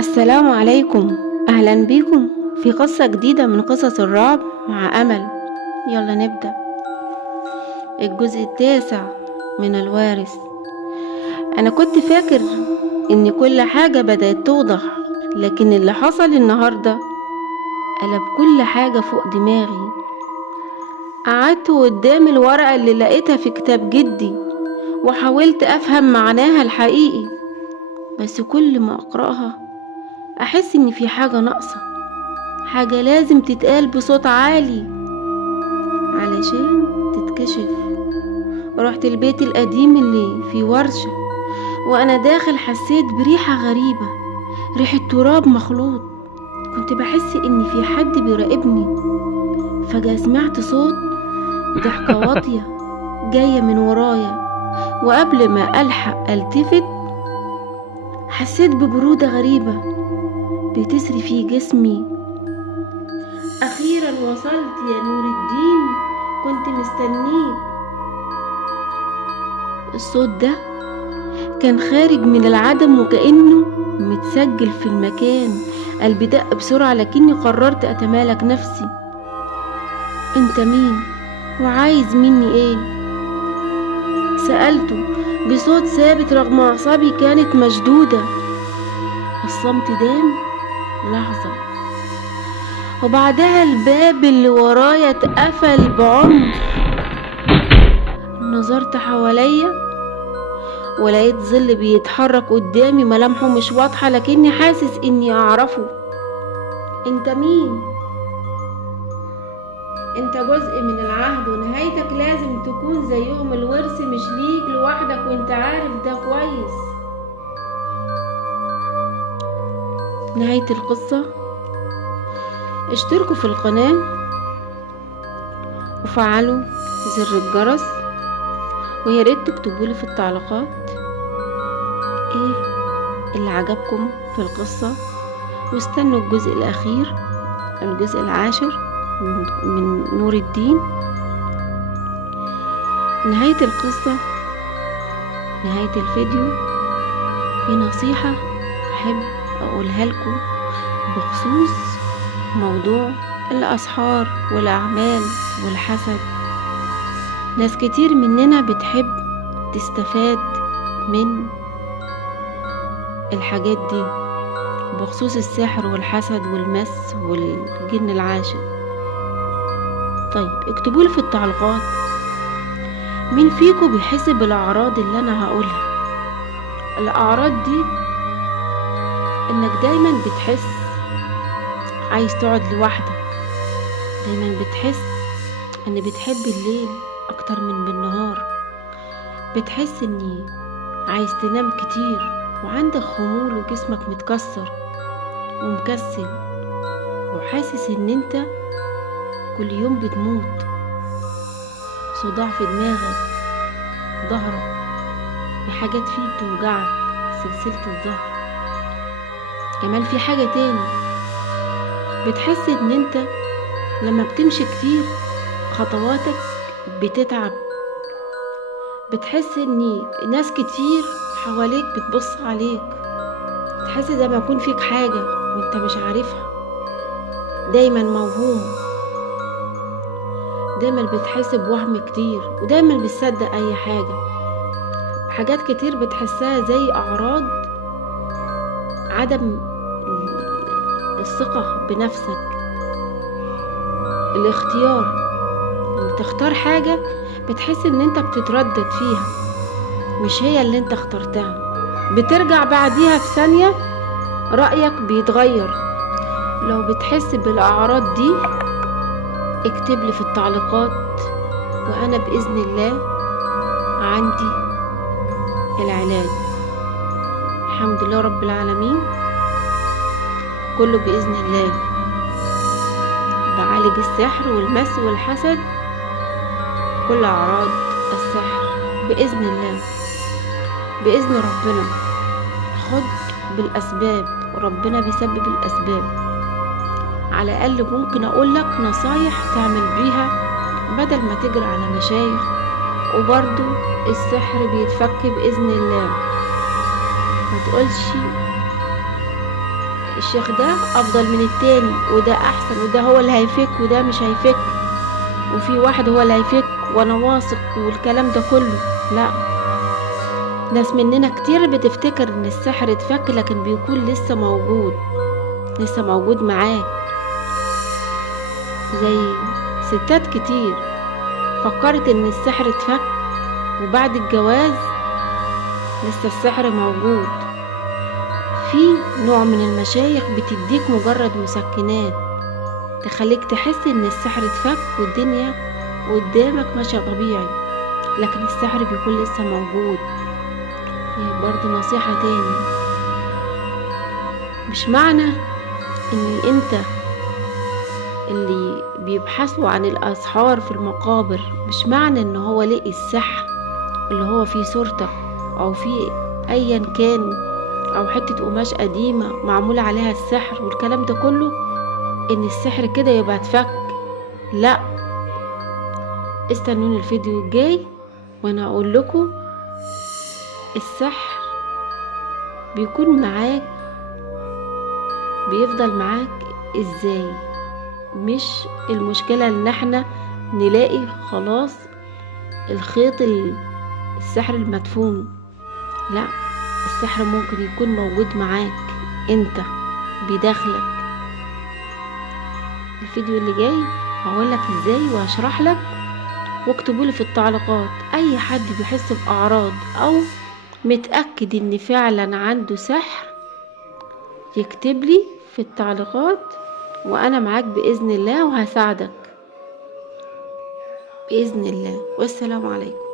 السلام عليكم. أهلا بيكم في قصة جديدة من قصص الرعب مع أمل. يلا نبدأ الجزء التاسع من الوارث. أنا كنت فاكر إن كل حاجة بدأت توضح، لكن اللي حصل النهاردة قلب كل حاجة فوق دماغي. قعدت قدام الورقة اللي لقيتها في كتاب جدي وحاولت أفهم معناها الحقيقي، بس كل ما أقرأها أحس إن في حاجة ناقصة، حاجة لازم تتقال بصوت عالي علشان تتكشف. رحت البيت القديم اللي فيه ورشة، وأنا داخل حسيت بريحة غريبة، ريحة تراب مخلوط. كنت بحس إن في حد بيراقبني. فجأة سمعت صوت ضحكة واطية جاية من ورايا، وقبل ما ألحق ألتفت حسيت ببرودة غريبة بتسري في جسمي. أخيرا وصلت يا نور الدين، كنت مستنيك. الصوت ده كان خارج من العدم وكأنه متسجل في المكان. قلبي دق بسرعة لكني قررت أتمالك نفسي. انت مين وعايز مني ايه؟ سألته بصوت ثابت رغم أعصابي كانت مشدودة. الصمت دام لحظة، وبعدها الباب اللي ورايا اتقفل بعنف. نظرت حواليا ولقيت ظل بيتحرك قدامي، ملامحه مش واضحة لكني حاسس اني اعرفه. انت مين؟ انت جزء من العهد ونهايتك لازم تكون زيهم. الورث مش ليك لوحدك وانت عارف ده كويس. نهاية القصة. اشتركوا في القناة وفعلوا زر الجرس، وياريت تكتبولي في التعليقات ايه اللي عجبكم في القصة، واستنوا الجزء الأخير، الجزء العاشر من نور الدين. نهاية القصة، نهاية الفيديو، في نصيحة أحب أقولها لكم بخصوص موضوع الأسحار والأعمال والحسد. ناس كتير مننا بتحب تستفاد من الحاجات دي بخصوص السحر والحسد والمس والجن العاشق. طيب اكتبولي في التعليقات مين فيكم بيحس بالأعراض اللي أنا هقولها. الأعراض دي إنك دايما بتحس عايز تقعد لوحدك، دايما بتحس إن بتحب الليل أكتر من بالنهار، بتحس إني عايز تنام كتير وعندك خمول وجسمك متكسر ومكسل وحاسس إن أنت كل يوم بتموت، صداع في دماغك، ظهرك، في حاجات فيه بتوجعك، سلسلة الظهر. كمان في حاجة تاني، بتحس ان انت لما بتمشي كتير خطواتك بتتعب، بتحس ان ناس كتير حواليك بتبص عليك، بتحس زي ما يكون فيك حاجة وانت مش عارفها، دايما موهوم، دايما بتحس بوهم كتير، ودايما بتصدق اي حاجات كتير بتحسها زي اعراض عدم الثقة بنفسك. الاختيار، لما تختار حاجة بتحس ان انت بتتردد فيها، مش هي اللي انت اخترتها، بترجع بعديها في ثانية رأيك بيتغير. لو بتحس بالأعراض دي اكتب لي في التعليقات، وأنا بإذن الله عندي العلاج. الحمد لله رب العالمين، كله بإذن الله. بعالج السحر والمس والحسد، كل أعراض السحر بإذن الله، بإذن ربنا. خد بالأسباب، وربنا بيسبب الأسباب. على الأقل ممكن أقولك نصايح تعمل بيها بدل ما تجري على مشايخ، وبرضو السحر بيتفك بإذن الله. ما تقولش الشيخ ده افضل من التاني، وده احسن، وده هو اللي هيفك وده مش هيفك، وفي واحد هو اللي هيفك وانا واثق، والكلام ده كله. لا، ناس مننا كتير بتفتكر ان السحر اتفك، لكن بيكون لسه موجود، لسه موجود معاك. زي ستات كتير فكرت ان السحر اتفك، وبعد الجواز لسه السحر موجود. في نوع من المشايخ بتديك مجرد مسكنات تخليك تحس ان السحر اتفك والدنيا قدامك ماشية طبيعي، لكن السحر بيكون لسه موجود. في برضه نصيحة تاني، مش معنى ان انت اللي بيبحثوا عن الاسحار في المقابر، مش معنى ان هو لقي السحر اللي هو فيه صورتك او فيه ايا كان، او حتة قماش قديمة معمول عليها السحر والكلام ده كله، ان السحر كده يبقى اتفك. لا، استنوني الفيديو الجاي وانا اقول لكم السحر بيكون معاك، بيفضل معاك ازاي. مش المشكلة ان احنا نلاقي خلاص الخيط السحر المدفون. لا، السحر ممكن يكون موجود معاك انت بداخلك. الفيديو اللي جاي هقولك ازاي وهشرح لك، واكتبولي في التعليقات اي حد بيحس باعراض او متأكد ان فعلا عنده سحر يكتبلي في التعليقات، وانا معاك بإذن الله وهساعدك بإذن الله. والسلام عليكم.